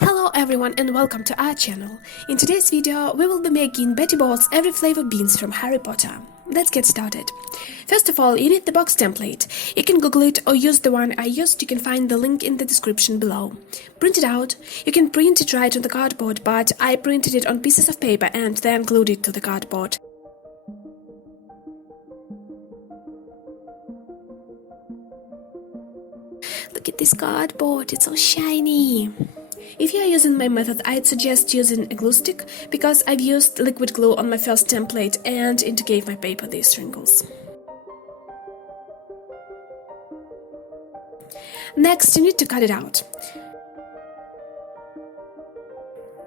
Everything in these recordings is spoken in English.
Hello everyone and welcome to our channel. In today's video we will be making Bertie Bott's every flavor beans from Harry Potter. Let's get started. First of all, you need the box template. You can Google it or use the one I used. You can find the link in the description below. Print it out. You can print it right on the cardboard, but I printed it on pieces of paper and then glued it to the cardboard. Look at this cardboard, it's so shiny. If you are using my method, I'd suggest using a glue stick, because I've used liquid glue on my first template and it gave my paper these wrinkles. Next, you need to cut it out.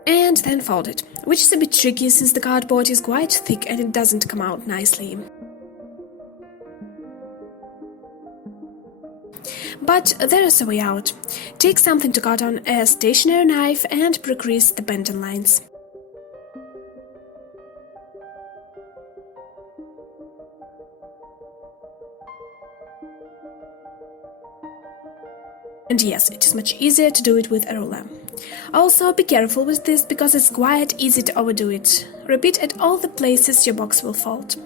And then fold it, which is a bit tricky since the cardboard is quite thick and it doesn't come out nicely. But there is a way out. Take something to cut on, a stationary knife, and pre-crease the bending lines. And yes, it is much easier to do it with a ruler. Also, be careful with this because it's quite easy to overdo it. Repeat at all the places your box will fold.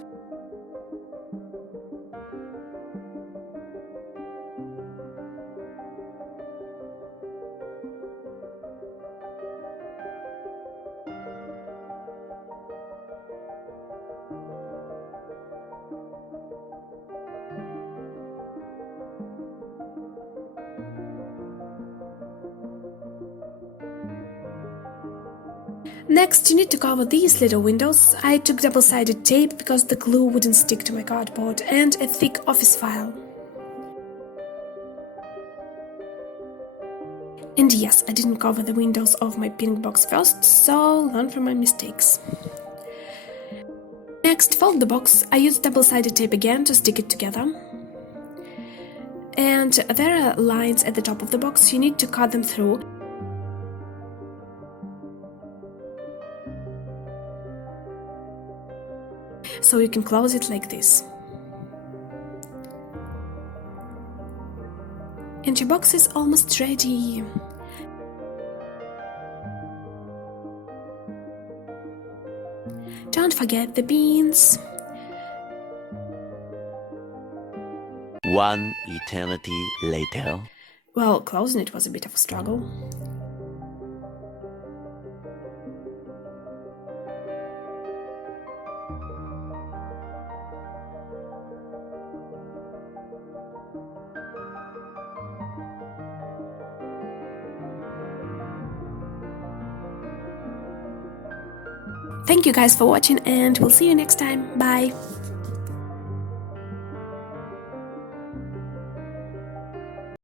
Next, you need to cover these little windows. I took double-sided tape because the glue wouldn't stick to my cardboard, and a thick office file. And yes, I didn't cover the windows of my pink box first, so learn from my mistakes. Next, fold the box. I used double-sided tape again to stick it together. And there are lines at the top of the box, you need to cut them through. So you can close it like this. And your box is almost ready. Don't forget the beans. One eternity later. Well, closing it was a bit of a struggle. Thank you guys for watching and we'll see you next time. Bye!